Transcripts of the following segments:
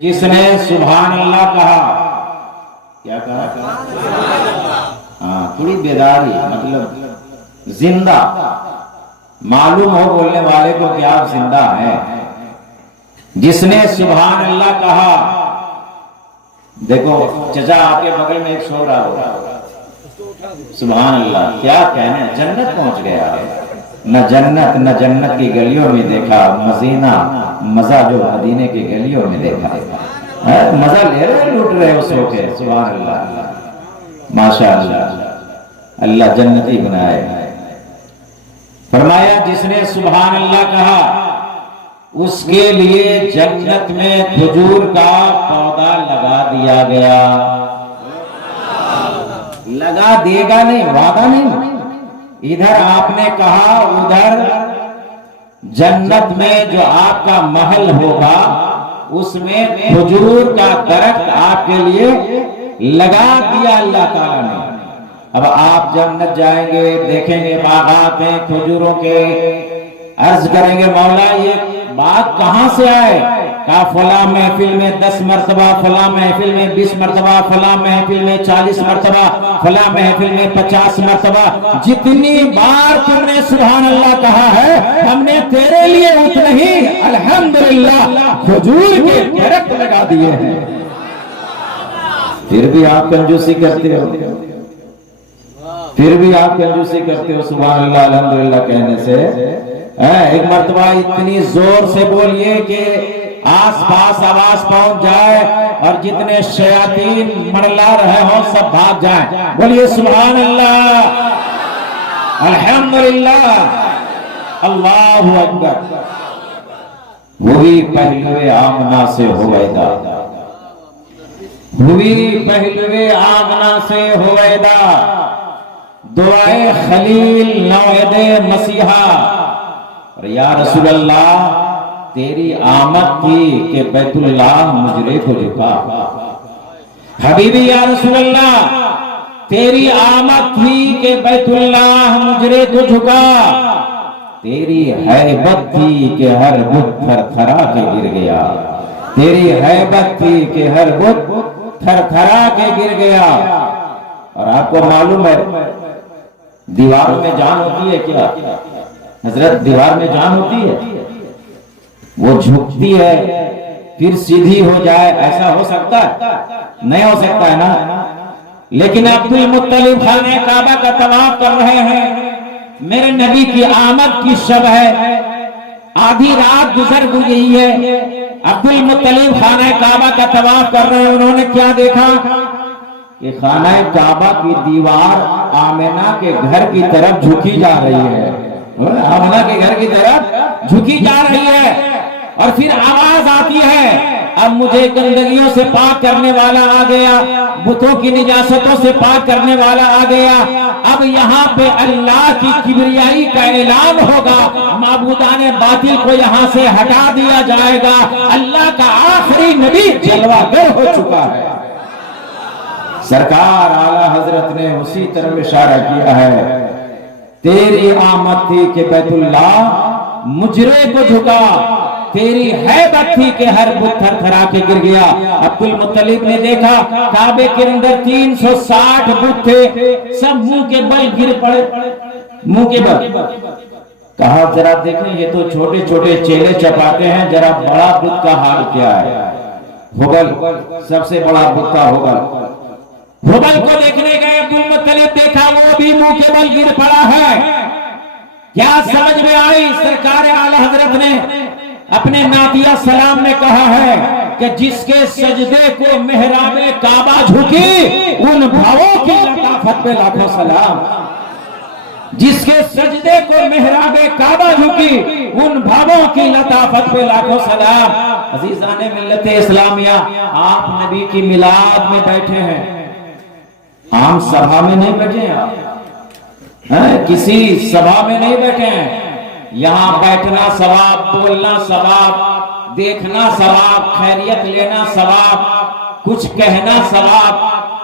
جس نے سبحان اللہ کہا، کیا کہا؟ ہاں، تھوڑی بیداری، مطلب زندہ، معلوم ہو بولنے والے کو کہ آپ زندہ ہیں۔ جس نے سبحان اللہ کہا، دیکھو چچا آپ کے بغل میں ایک سو رہا ہوگا، سبحان اللہ، کیا کہنے، جنت پہنچ گیا ہے۔ نہ جنت کی گلیوں میں دیکھا مزینہ، مزہ جو مدینے کی گلیوں میں دیکھا، مزہ لے رہے، لوٹ رہے اس وقت۔ سبحان اللہ، ماشاء اللہ، اللہ جنتی بنائے۔ فرمایا جس نے سبحان اللہ کہا اس کے لیے جنت میں کھجور کا پودا لگا دیا گیا۔ لگا دے گا نہیں، وعدہ نہیں، ادھر آپ نے کہا ادھر جنت میں جو آپ کا محل ہوگا اس میں کھجور کا درخت آپ کے لیے لگا دیا اللہ تعالیٰ نے۔ اب آپ جنت جائیں گے، دیکھیں گے باغات ہیں کھجوروں کے، عرض کریں گے مولا یہ بات کہاں سے آئے؟ کہا فلاں محفل میں 10 مرتبہ، فلاں محفل میں 20 مرتبہ، فلاں محفل میں 40 مرتبہ، فلاں محفل میں 50 مرتبہ، جتنی بار تم نے سبحان اللہ کہا ہے ہم نے تیرے لیے اتنا ہی الحمدللہ کھجور کے درخت لگا دیے ہیں۔ پھر بھی آپ کنجوسی کرتے ہو، پھر بھی آپ کنجوسی کرتے ہو سبحان اللہ الحمدللہ کہنے سے۔ ایک مرتبہ اتنی زور سے بولیے کہ آس پاس آواز پہنچ جائے اور جتنے شیاطین مرلا رہے ہوں سب بھاگ جائیں۔ بولیے سبحان اللہ الحمدللہ اللہ اکبر۔ ہوئی پہلوے آمنہ سے ہویدا، ہوئی پہلوے آمنہ سے ہویدا، دعائے خلیل نوید مسیحا۔ یا رسول اللہ تیری آمد تھی کہ بیت اللہ مجرے کو جھکا، حبیبی یا رسول اللہ تیری آمد تھی کہ بیت اللہ مجرے کو جھکا، تیری ہیبت تھی کہ ہر بت تھر تھرا کے گر گیا، تیری ہیبت تھی کہ ہر بت تھر تھرا کے گر گیا۔ اور آپ کو معلوم ہے دیواروں میں جان ہوتی ہے کیا حضرت؟ دیوار میں جان ہوتی ہے، وہ جھکتی ہے پھر سیدھی ہو جائے، ایسا ہو سکتا ہے؟ نہیں ہو سکتا ہے نا۔ لیکن عبد المطلب خانہ کعبہ کا طواف کر رہے ہیں، میرے نبی کی آمد کی شب ہے، آدھی رات گزر گئی ہے، عبد المطلب خانہ کعبہ کا طواف کر رہے ہیں، انہوں نے کیا دیکھا کہ خانہ کعبہ کی دیوار آمنہ کے گھر کی طرف جھکی جا رہی ہے، آمنہ کے گھر کی طرف جھکی جا رہی ہے، اور پھر آواز آتی ہے اب مجھے گندگیوں سے پاک کرنے والا آ گیا، بتوں کی نجاستوں سے پاک کرنے والا آ گیا، اب یہاں پہ اللہ کی کبریائی کا اعلان ہوگا، معبودان باطل کو یہاں سے ہٹا دیا جائے گا، اللہ کا آخری نبی جلوہ گر ہو چکا ہے۔ سرکار اعلیٰ حضرت نے اسی طرف اشارہ کیا ہے، تیری آمد تھی کہ بیت اللہ مجرے کو جھکا، تیری حیبت تھی کہ ہر بت تھر تھرا کے گر گیا۔ عبد المطلب نے دیکھا کعبے کے اندر 360 بت تھے، سب منہ کے بل گر پڑے، منہ کے بل۔ کہا ذرا دیکھیں یہ تو چھوٹے چھوٹے چیلے چپاتے ہیں، ذرا بڑا بت کا حال کیا ہے؟ ہبل سب سے بڑا بت تھا ہبل۔ ہبل کو دیکھنے گئے، عبد المطلب دیکھا وہ بھی منہ کے بل گر پڑا ہے۔ کیا سمجھ میں آئی؟ سرکار اعلیٰ حضرت نے اپنے نعتیہ سلام میں کہا ہے کہ جس کے سجدے کو محراب کعبہ جھکی ان بھاؤں کی لطافت پہ لاکھوں سلام، جس کے سجدے کو محراب کعبہ جھکی ان بھاؤں کی لطافت پہ لاکھوں سلام۔ عزیزان ملت اسلامیہ، آپ نبی کی میلاد میں بیٹھے ہیں، عام سبھا میں نہیں بیٹھے ہیں آپ، کسی سبھا میں نہیں بیٹھے ہیں، یہاں بیٹھنا ثواب، بولنا ثواب، دیکھنا ثواب، خیریت لینا ثواب، کچھ کہنا ثواب،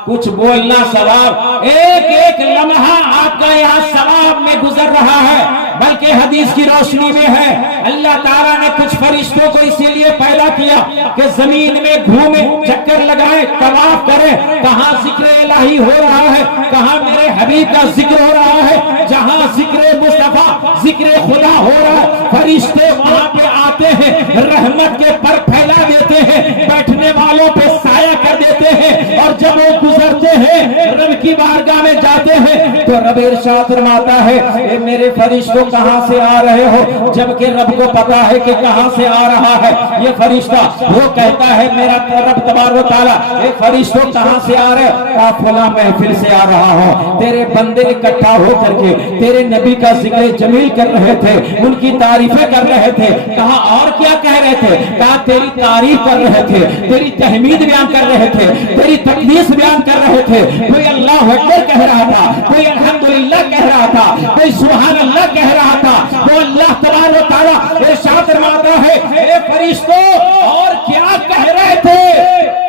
کچھ بولنا ثواب، ایک ایک لمحہ آپ کا یہاں ثواب میں میں گزر رہا ہے، بلکہ حدیث کی روشنی میں ہے۔ اللہ تعالیٰ نے کچھ فرشتوں کو اسی لیے پیدا کیا کہ زمین میں گھومے، چکر لگائے، طواف کرے، کہاں ذکر الہی ہو رہا ہے، کہاں میرے حبیب کا ذکر ہو رہا ہے، جہاں ذکر مصطفیٰ، ذکر خدا ہو رہا ہے، فرشتے وہاں پہ آتے ہیں، رحمت کے پر پھیلا دیتے ہیں، بیٹھنے والوں پہ سایہ کر دیتے ہیں، اور جب وہ گزرتے ہیں رب کی بارگاہ میں جاتے ہیں تو رب ارشاد فرماتا ہے اے میرے فرشتوں کہاں سے آ رہے ہو، جبکہ رب کو پتا ہے کہ کہاں سے آ رہا ہے یہ فرشتہ۔ وہ کہتا ہے میرا رب تبارک و تعالیٰ اے فرشتوں کہاں سے آ رہے، کہا فلاں محفل سے آ رہا ہوں، تیرے بندے اکٹھا ہو کر کے تیرے نبی کا ذکر جمیل کر رہے تھے، ان کی تعریفیں کر رہے تھے۔ کہا اور کیا کہہ رہے تھے، کہا تیری تعریف کر رہے تھے، تیری تحمید بیان کر رہے تھے، تیری تقدیس بیان کر رہے تھے، کوئی اللہ اکبر کہہ رہا تھا، کوئی الحمدللہ کہہ رہا تھا، کوئی سبحان اللہ کہہ رہا تھا۔ تو اللہ تبارک و تعالیٰ ارشاد فرماتا ہے اے فرشتوں اور کیا کہہ رہے تھے،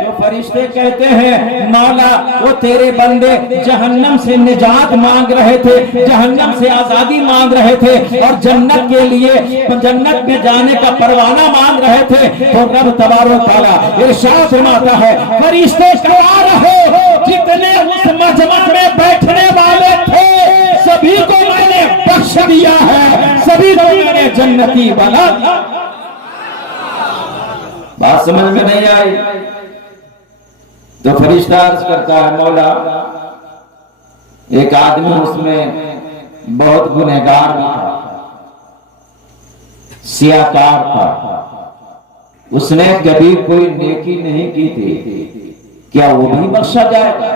تو فرشتے کہتے ہیں مولا وہ تیرے بندے جہنم سے نجات مانگ رہے تھے، جہنم سے آزادی مانگ رہے تھے، اور جنت کے لیے جنت میں جانے کا پروانہ مانگ رہے تھے۔ تو رب تبارک و تعالیٰ ارشاد فرماتا ہے فرشتے سوار رہو، جتنے اس مجمع میں بیٹھنے والے تھے سبھی کو میں نے بخش دیا ہے، سبھی کو میں نے جنتی بنا دیا۔ بات سمجھ میں نہیں آئی تو فرشتہ عرض کرتا ہے مولا ایک آدمی اس میں بہت گنہگار تھا، سیاکار تھا، اس نے کبھی کوئی نیکی نہیں کی تھی، کیا وہ بھی بخشا جائے گا،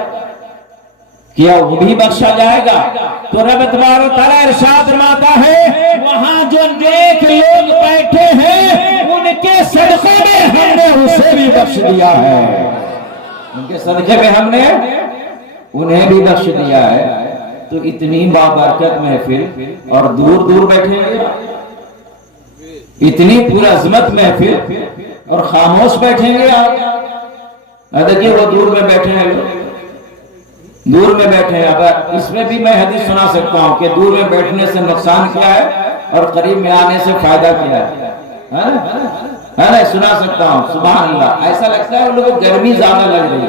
کیا وہ بھی بخشا جائے گا؟ تو رب تبارک و تعالیٰ ارشاد فرماتا ہے وہاں جو نیک لوگ بیٹھے ہیں ان کے صدقے میں ہم نے اسے بھی بخش دیا ہے، ان کے صدقے میں ہم نے انہیں بھی بخش دیا ہے۔ تو اتنی بابرکت محفل اور دور دور بیٹھے ہیں، اتنی پورا عظمت محفل اور خاموش بیٹھیں گے آپ۔ دیکھیے وہ دور میں بیٹھے ہیں، دور میں بیٹھے ہیں۔ اب اس میں بھی میں حدیث سنا سکتا ہوں کہ دور میں بیٹھنے سے نقصان کیا ہے اور قریب میں آنے سے فائدہ کیا ہے، سنا سکتا ہوں۔ سبحان اللہ، ایسا لگتا ہے ان لوگوں کو گرمی زیادہ لگ رہی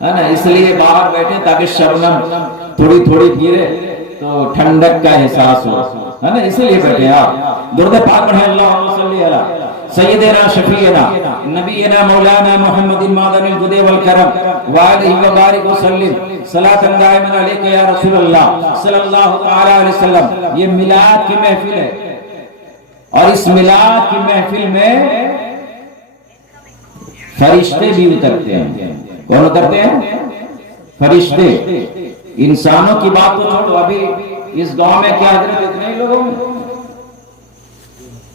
ہے نا، اس لیے باہر بیٹھے تاکہ شبنم تھوڑی تھوڑی گرے تو ٹھنڈک کا احساس ہو، ہے نا، اسی لیے بیٹھے آپ۔ درود پاک پڑھیں اللہم صلی علی سیدنا شفیعنا نبینا مولانا محمد معدن الجود والکرم وعلیہ وبارک وسلم صلاۃ دائما علیک یا رسول اللہ صلی اللہ تعالی علیہ وسلم۔ یہ میلاد کی محفل ہے، اور اس میلاد کی محفل میں فرشتے بھی اترتے ہیں۔ کون اترتے ہیں؟ فرشتے۔ انسانوں کی بات تو چھوڑو، ابھی اس گاؤں میں کیا حضرت اتنے ہی لوگوں میں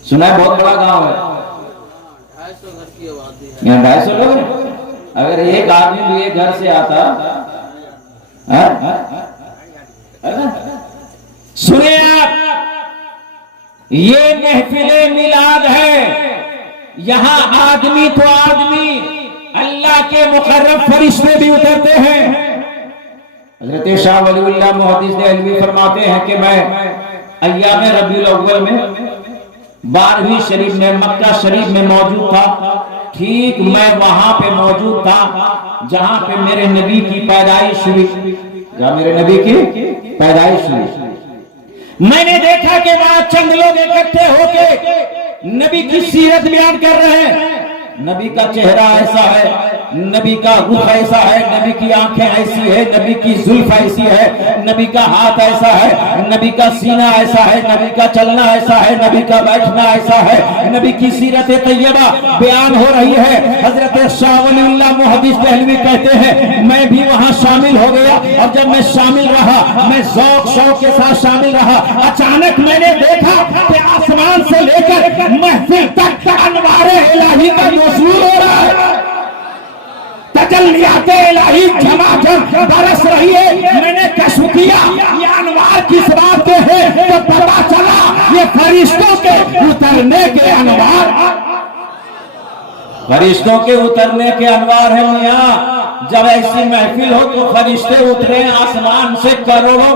سنا ہے، بہت بڑا گاؤں ہے، یہاں 250 لوگ ہیں۔ اگر ایک آدمی بھی ایک گھر سے آتا، سنیں آپ، یہ محفل میلاد ہے، یہاں آدمی تو آدمی، اللہ کے مقرب فرشتے بھی اترتے ہیں۔ حضرت شاہ ولی اللہ محدث دہلوی فرماتے ہیں کہ میں ایام ربیع الاول میں 12ویں شریف میں مکہ شریف میں موجود تھا، ٹھیک میں وہاں پہ موجود تھا جہاں پہ میرے نبی کی پیدائش ہوئی، جہاں میرے نبی کی پیدائش ہوئی۔ میں نے دیکھا کہ وہاں چند لوگ اکٹھے ہو کے نبی کی سیرت بیان کر رہے ہیں۔ نبی کا چہرہ ایسا ہے، نبی کا رخ ایسا ہے، نبی کی آنکھیں ایسی ہے، نبی کی زلف ایسی ہے، نبی کا ہاتھ ایسا ہے، نبی کا سینہ ایسا ہے، نبی کا چلنا ایسا ہے، نبی کا بیٹھنا ایسا ہے، نبی کی سیرت طیبہ بیان ہو رہی ہے۔ حضرت شاہ ولی اللہ محدث دہلوی کہتے ہیں میں بھی وہاں شامل ہو گیا، اور جب میں شامل رہا میں ذوق شوق کے ساتھ شامل رہا، اچانک میں نے دیکھا کہ آسمان سے لے کر محفل تک انوار الہی کا نزول ہو رہا ہے، تجلیات الہی جھماجھم برس رہی ہے۔ میں نے کشف کیا یہ انوار کس بات کے ہیں، تو پتہ چلا یہ فرشتوں کے اترنے کے انوار، فرشتوں کے اترنے کے انوار ہیں میاں۔ جب ایسی محفل ہو تو فرشتے اترے آسمان سے کروڑوں،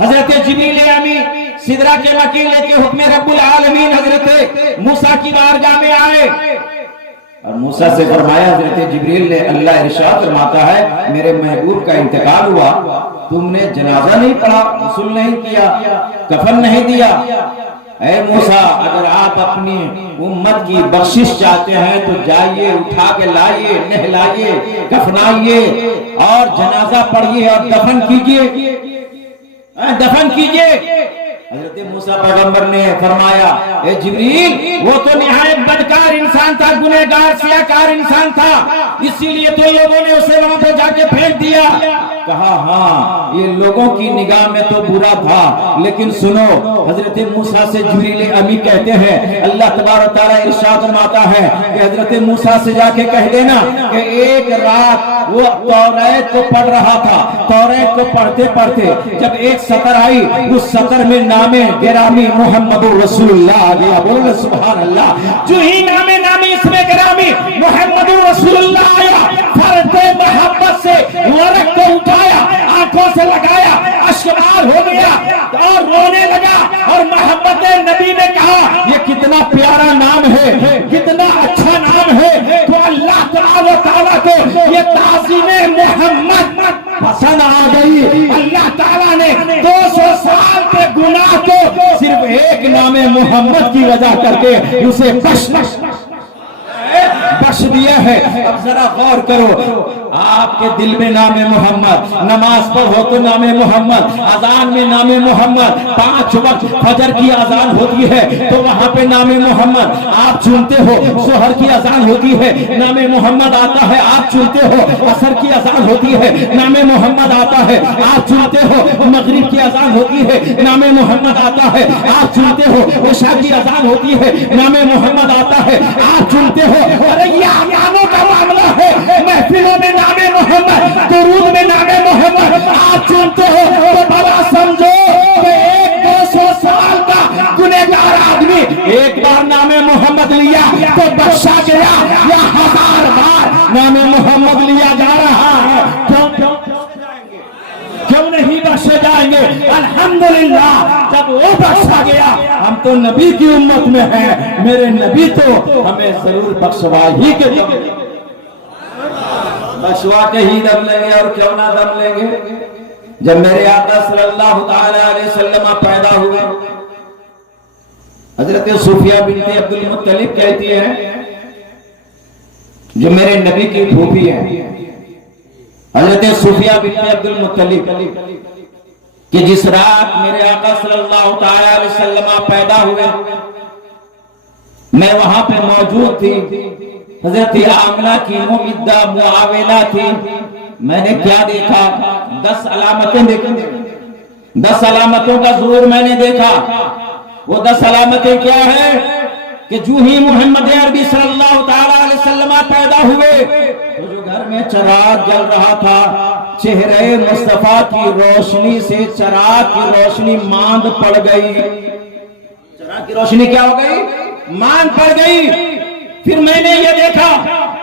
حضرت جبریل امی سدرہ کے مکی لے کے حکم رب العالمین حضرت موسیٰ کی بارگاہ میں آئے اور موسیٰ سے فرمایا حضرت جبریل نے اللہ ارشاد فرماتا ہے میرے محبوب کا انتقال ہوا، تم نے جنازہ نہیں پڑھا، غسل نہیں کیا، کفن نہیں دیا۔ اے موسیٰ اگر آپ اپنی امت کی بخشش چاہتے ہیں تو جائیے، اٹھا کے لائیے، نہلائیے، کفنائیے اور جنازہ پڑھیے اور دفن کیجیے، دفن کیجیے۔ حضرت موسیٰ پیغمبر نے فرمایا اے جبریل وہ تو نہایت بدکار انسان تھا، گنہگار سیاہکار انسان تھا، اسی لیے تو لوگوں نے اسے وہاں پہ جا کے پھینک دیا۔ کہا ہاں یہ لوگوں کی نگاہ میں تو برا تھا، لیکن سنو حضرت موسیٰ سے جبریل امی کہتے ہیں اللہ تبارک تعالیٰ ارشاد فرماتا ہے کہ حضرت موسیٰ سے جا کے کہہ دینا کہ ایک رات وہ توریت کو پڑھ رہا تھا، توریت کو پڑھتے پڑھتے جب ایک سطر آئی، اس سطر میں نام گرامی محمد رسول اللہ آ گیا، بولو سبحان اللہ۔ جو ہی نام اس میں گرامی محمد رسول اللہ آیا، فرد محبت سے ورق کو اٹھایا، آنکھوں سے لگایا، اشکبار ہو گیا اور رونے لگا، اور محبت نبی نے کہا یہ کتنا پیارا نام ہے، کتنا اچھا نام ہے۔ تو اللہ تعالیٰ کو یہ تعظیم محمد پسند آ گئی۔ اللہ تعالیٰ نے 200 سال کے گناہ کو صرف ایک نام محمد کی وجہ کر کے اسے بخش دیا ہے۔ اب ذرا غور کرو، آپ کے دل میں نام محمد، نماز پڑھو تو نام محمد، اذان میں نام محمد، 5 وقت فجر کی اذان ہوتی ہے تو وہاں پہ نام محمد آپ چنتے ہو، ظہر کی اذان ہوتی ہے نام محمد آتا ہے آپ چنتے ہو، عصر کی اذان ہوتی ہے نام محمد آتا ہے آپ چنتے ہو، مغرب کی اذان ہوتی ہے نام محمد آتا ہے آپ چنتے ہو، عشاء کی اذان ہوتی ہے نام محمد آتا ہے آپ چنتے ہو۔ ارے یہ اذانوں کا معاملہ ہے، محفلوں میں نام محمد، درود میں نام محمد آپ چنتے ہو تو بڑا سمجھو کہ ایک 200 سال کا گنہگار آدمی ایک بار نام محمد لیا تو بخشا گیا، یا 1000 بار نام محمد لیا جا رہا ہے کیوں نہیں بخشے جائیں گے؟ الحمدللہ جب وہ بخشا گیا، ہم تو نبی کی امت میں ہیں، میرے نبی تو ہمیں ضرور بخشوا ہی کے دم بخشوا کے ہی دم لیں گے، اور کیوں نہ دم لیں گے۔ جب میرے آقا صلی اللہ تعالی علیہ وسلم پیدا ہوئے، حضرت صفیہ بنت عبد المطلب کہتی ہے جو میرے نبی کی پھوپھی ہے، حضرت صفیہ بنت عبد المطلب کہ جس رات میرے آقا صلی اللہ تعالی علیہ وسلم پیدا ہوئے میں وہاں پہ موجود تھی، حضرت آمنہ کی ممدہ معاونہ تھی۔ میں نے کیا دیکھا؟ 10 علامتیں دیکھیں، 10 علامتوں کا ظہور میں نے دیکھا۔ وہ 10 علامتیں کیا ہیں کہ جو ہی محمد عربی صلی اللہ تعالی علیہ وسلم پیدا ہوئے تو جو گھر میں چراغ جل رہا تھا، چہرے مصطفیٰ کی روشنی سے چراغ کی روشنی ماند پڑ گئی۔ چراغ کی روشنی کیا ہو گئی؟ ماند پڑ گئی۔ پھر میں نے یہ دیکھا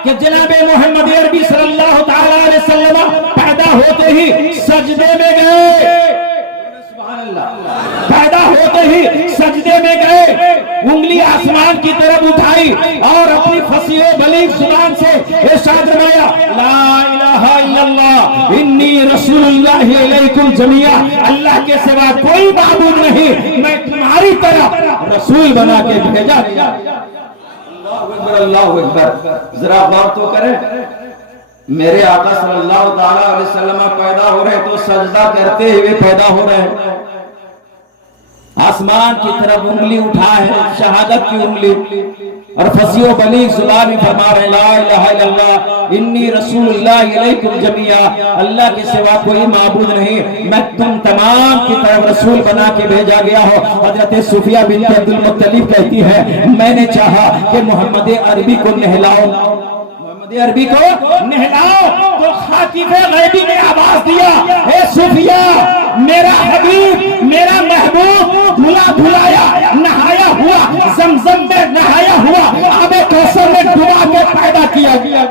کہ جناب محمد عربی صلی اللہ تعالی علیہ وسلم پیدا ہوتے ہی سجدے میں گئے، پیدا ہوتے ہی سجدے میں گئے، انگلی آسمان کی طرف اٹھائی اور اپنی فصیح و بلیغ زبان سے ارشاد فرمایا لا الہ الا اللہ انی رسول اللہ علیکم جمیعا، اللہ کے سوا کوئی معبود نہیں، میں تمہاری طرف رسول بنا کے بھیجا گیا۔ اللہ اکبر، اللہ اکبر۔ ذرا غور تو کریں، میرے آقا صلی اللہ تعالی علیہ وسلم پیدا ہو رہے تو سجدہ کرتے ہوئے پیدا ہو رہے ہیں، آسمان کی طرف انگلی اٹھا ہے، شہادت کی انگلی، اور فصیح و بلیغ زبان میں فرما رہے لا الہ الا اللہ انی رسول اللہ علیکم جمیعا، اللہ کے سوا کوئی معبود نہیں، میں تم تمام کی طرف رسول بنا کے بھیجا گیا ہو۔ حضرت صفیہ بنت عبد المطلب کہتی ہے میں نے چاہا کہ محمد عربی کو نہلاؤ، محمد عربی کو نہلاؤ، تو خاطب غیبی نے آواز دیا اے صفیہ میرا حبیب میرا محبوب دھلا دھلایا نہایا ہوا زمزم میں نہایا ہوا آب کوثر میں ڈبا کے پیدا کیا گیا۔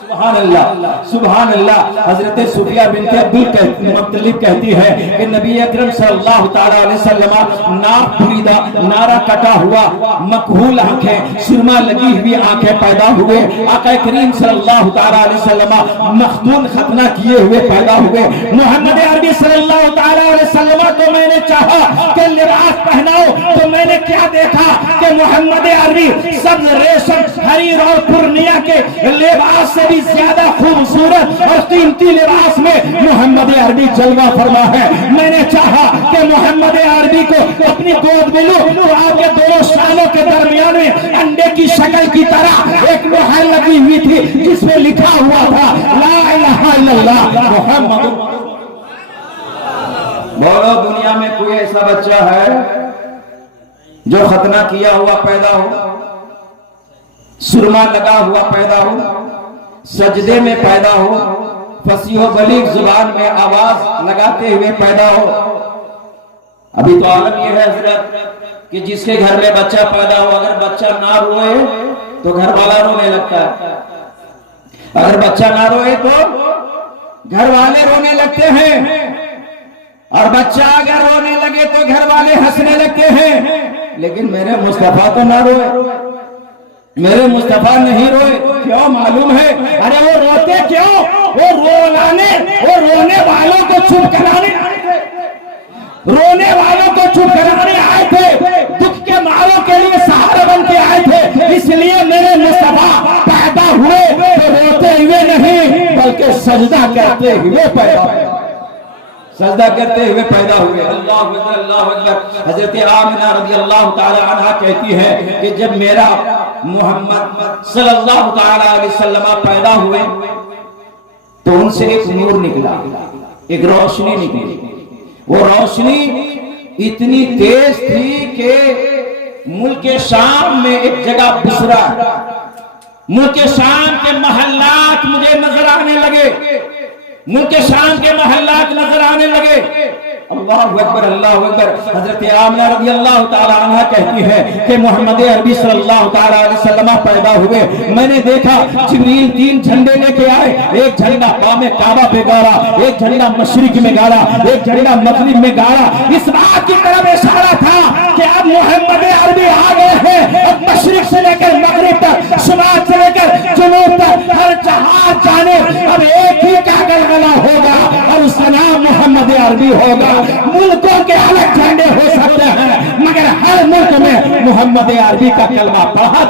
سبحان اللہ سبحان اللہ۔ حضرت صفیہ بنت عبد المطلب کہتی ہے کہ نبی اکرم صلی اللہ تعالی علیہ وسلم ناک بریدہ، نارا کٹا ہوا، مکحول آنکھیں، سرما لگی ہوئی آنکھیں پیدا ہوئے۔ آقا کریم صلی اللہ تعالی علیہ وسلم مختون ختنہ کیے ہوئے پیدا ہوئے۔ محمد عربی صلی اللہ تعالی علیہ وسلم کو میں نے چاہا کہ لباس پہناؤ تو میں نے کیا دیکھا کہ محمد عربی سبز ریشم حریر اور پورنیہ کے لباس سے بھی زیادہ خوبصورت اور قیمتی لباس میں محمد عربی جلوہ فرما ہے۔ میں نے چاہا کہ محمد عربی کو اپنی گود میں لوں تو آپ کے دونوں شانوں کے درمیان میں انڈے کی شکل کی طرح ایک مہر لگی ہوئی تھی جس میں لکھا ہوا تھا لا الہ الا اللہ محمد۔ بولو دنیا میں کوئی ایسا بچہ ہے جو ختنہ کیا ہوا پیدا ہو، سرما لگا ہوا پیدا ہو، سجدے میں پیدا ہو، فصیح و بلیغ زبان میں آواز لگاتے ہوئے پیدا ہو؟ ابھی تو عالم یہ ہے حضرت کہ جس کے گھر میں بچہ پیدا ہو اگر بچہ نہ روئے تو گھر والا رونے لگتا ہے، اگر بچہ نہ روئے تو گھر والے رونے لگتے ہیں، اور بچہ اگر رونے لگے تو گھر والے ہنسنے لگتے ہیں۔ لیکن میرے مصطفیٰ تو نہ روئے، میرے مصطفیٰ نہیں روئے، کیوں معلوم ہے؟ ارے وہ روتے کیوں؟ وہ رونے والوں کو چپ کرانے آئے تھے، رونے والوں کو چپ کرانے آئے تھے، دکھ کے ماروں کے لیے سہارا بن کے آئے تھے۔ اس لیے میرے مصطفیٰ پیدا ہوئے تو روتے ہوئے نہیں بلکہ سجدہ کرتے ہوئے پیدا ہوئے، سجدہ کرتے ہوئے پیدا ہوئے۔ اللہ اکبر اللہ اکبر۔ حضرت آمنہ رضی اللہ تعالی عنہ کہتی ہے کہ جب میرا محمد صلی اللہ تعالی علیہ وسلم پیدا ہوئے تو ان سے ایک نور نکلا، ایک روشنی نکلی۔ وہ روشنی اتنی تیز تھی کہ ملک شام میں ایک جگہ بسرا، ملک شام کے محلات مجھے نظر آنے لگے، ملک شام کے محلات نظر آنے لگے۔ اللہ اکبر اللہ اکبر۔ حضرت آمنہ رضی اللہ تعالی عنہ کہتی ہے کہ محمد عربی صلی اللہ تعالی علیہ وسلم پیدا ہوئے، میں نے دیکھا جبریل 3 جھنڈے لے کے آئے، ایک جھنڈا بام کعبہ پہ گاڑا، ایک جھنڈا مشرق میں گاڑا، ایک جھنڈا مغرب میں گاڑا۔ اس بات کی طرف اشارہ تھا کہ اب محمد عربی آ گئے ہیں، اب مشرق سے لے کر مغرب تک، شمال سے لے کر جنوب تک، ہر جہاں جانے اب ایک ہی کا گلگلہ ہوگا اور اس کا نام محمد عربی ہوگا۔ ملکوں کے الگ جھنڈے ہو سکتے ہیں مگر ہر ملک میں محمد عربی کا کلمہ پڑھا،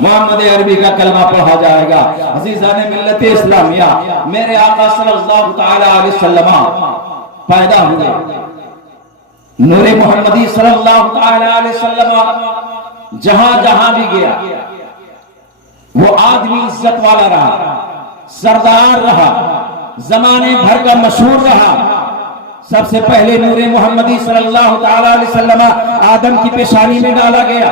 محمد عربی کا کلمہ پڑھا جائے گا۔ عزیزان ملت اسلامیہ، میرے آقا صلی اللہ تعالی علیہ وسلم پیدا ہوئے، نور محمدی صلی اللہ تعالی علیہ وسلم جہاں جہاں بھی گیا وہ آدمی عزت والا رہا، سردار رہا، زمانے بھر کا مشہور رہا۔ سب سے پہلے نور محمدی صلی اللہ تعالی علیہ وسلم آدم کی پیشانی میں ڈالا گیا۔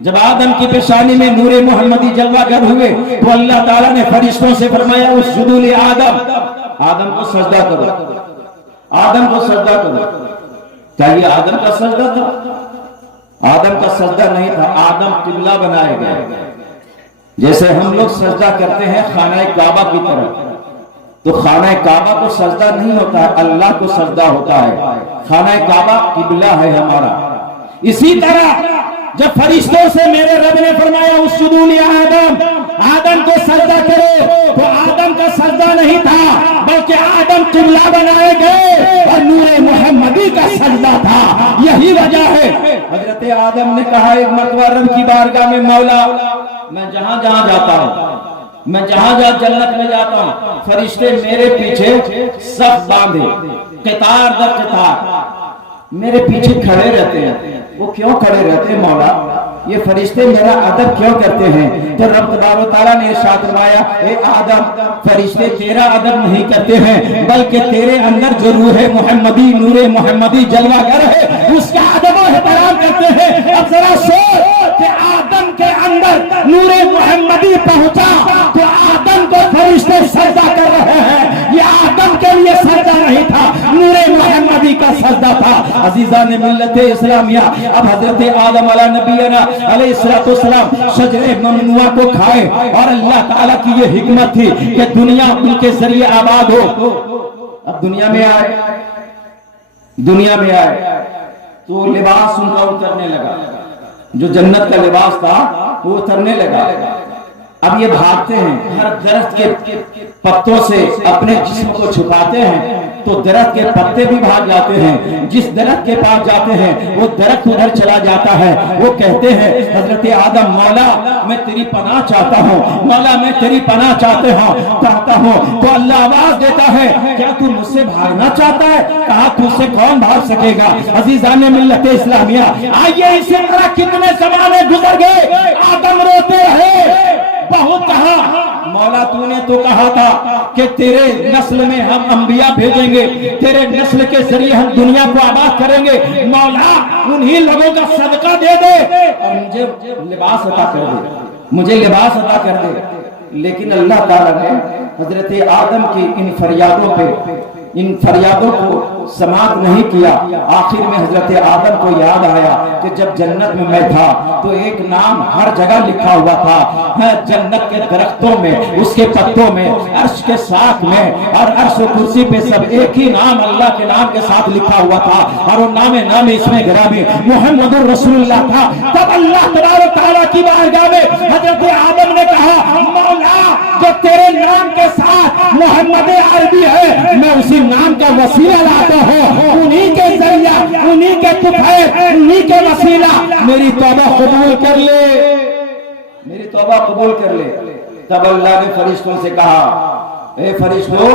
جب آدم کی پیشانی میں نور محمدی جلوہ گر ہوئے تو اللہ تعالیٰ نے فرشتوں سے فرمایا اسجدوا لآدم، آدم کو سجدہ کرو، آدم کو سجدہ کرو۔ کیا یہ آدم کا سجدہ تھا؟ آدم کا سجدہ نہیں تھا، آدم قبلہ بنائے گئے۔ جیسے ہم لوگ سجدہ کرتے ہیں خانہ کعبہ کی طرف، تو خانہ کعبہ کو سجدہ نہیں ہوتا ہے، اللہ کو سجدہ ہوتا ہے۔ خانہ کعبہ قبلہ ہے ہمارا۔ اسی طرح جب فرشتوں سے میرے رب نے فرمایا اسجدوا لآدم، آدم کو سجدہ کرو، تو آدم کا سجدہ نہیں تھا بلکہ آدم قبلہ بنائے گئے اور نور محمدی کا سجدہ تھا۔ یہی وجہ ہے حضرت آدم نے کہا ایک مرتبہ رب کی بارگاہ میں مولا میں جہاں جہاں جاتا ہوں، میں جہاں جہاں جنت میں جاتا ہوں، فرشتے میرے پیچھے صف باندھے قطار در قطار میرے پیچھے کھڑے رہتے ہیں۔ وہ کیوں کھڑے رہتے ہیں مولا؟ یہ فرشتے میرا ادب کیوں کرتے ہیں؟ تو رب تبارک و تعالیٰ نے ارشاد فرمایا اے آدم، فرشتے تیرا ادب نہیں کرتے ہیں بلکہ تیرے اندر جو روح محمدی، نور محمدی جلوہ گر ہے، اس کا ادب و احترام کرتے ہیں۔ اب ذرا سوچ کہ آدم کے اندر نور محمدی پہنچا تو آدم کو فرشتے سجدہ کر رہے ہیں، یہ آدم کے لیے سجدہ نہیں تھا، نور محمدی کا سجدہ سجدہ تھا. عزیزان ملت اسلامیہ اب حضرت آدم علیہ نبینا علیہ السلام شجرہ ممنوعہ کو کھائے اور اللہ تعالیٰ کی یہ حکمت تھی کہ دنیا ان کے ذریعے آباد ہو. اب دنیا میں آئے تو لباس ان کا اترنے لگا, جو جنت کا لباس تھا وہ اترنے لگا. اب یہ بھاگتے ہیں, ہر درخت کے پتوں سے اپنے جسم کو چھپاتے ہیں تو درخت کے پتے بھی بھاگ جاتے ہیں. جس درخت کے پاس جاتے ہیں وہ درخت ادھر چلا جاتا ہے. وہ کہتے ہیں حضرت آدم مولا میں تیری پناہ چاہتا ہوں, مولا میں تیری پناہ چاہتا ہوں. تو اللہ آواز دیتا ہے کیا تو مجھ سے بھاگنا چاہتا ہے؟ کہا تجھ سے کون بھاگ سکے گا. عزیزان ملت اسلامیہ آئیے اسی طرح کتنے زمانے گزر گئے, آدم روتے رہے. بہت کہا مولا تو نے تو کہا تھا کہ تیرے نسل میں ہم انبیاء بھیجیں گے, تیرے نسل کے ذریعے ہم دنیا کو آباد کریں گے. مولا انہی لوگوں کا صدقہ دے دے اور مجھے لباس عطا کر دے. لیکن اللہ تعالیٰ نے حضرت آدم کی ان فریادوں کو سماعت نہیں کیا. آخر میں حضرت آدم کو یاد آیا کہ جب جنت میں میں تھا تو ایک نام ہر جگہ لکھا ہوا تھا, جنت کے درختوں میں, اس کے پتوں میں, عرش کے ساتھ میں اور عرش و کرسی پہ سب ایک ہی نام اللہ کے نام کے ساتھ لکھا ہوا تھا اور وہ نام اس میں گرامی محمد رسول اللہ تھا. تب اللہ تبارک و تعالیٰ کی بارگاہ میں حضرت آدم نے کہا مولا جو تیرے نام کے ساتھ محمد عربی ہے میں اسی نام کا وسیلہ لاتا ہوں, انہی کے ذریعہ, انہی کے طفیل, انہی کے وسیلہ میری توبہ قبول کر لے. تب اللہ نے فرشتوں سے کہا اے فرشتوں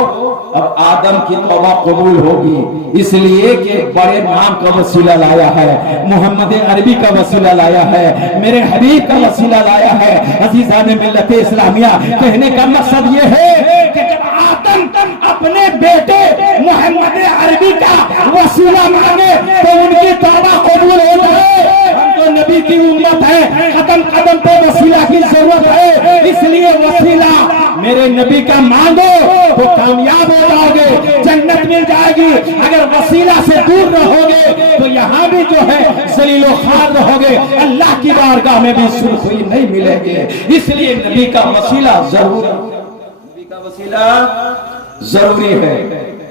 اب آدم کی توبہ قبول ہوگی, اس لیے کہ بڑے نام کا وسیلہ لایا ہے, محمد عربی کا وسیلہ لایا ہے, میرے حبیب کا وسیلہ لایا ہے. عزیزان ملت اسلامیہ کہنے کا مقصد یہ ہے کہ جب آدم اپنے بیٹے محمد عربی کا وسیلہ مانگے تو ان کی توبہ قبول ہو جائے. ہم تو نبی کی امت ہے, قدم قدم پہ وسیلہ کی ضرورت ہے, اس لیے وسیلہ میرے نبی کا مانگو تو کامیاب ہو جاؤ گے, جنت مل جائے گی. اگر وسیلہ سے دور رہو گے تو یہاں بھی جو ہے ذلیل و خوار رہو گے, اللہ کی بارگاہ میں بھی سرخی نہیں ملے گے. اس لیے نبی کا وسیلہ ضروری ہے.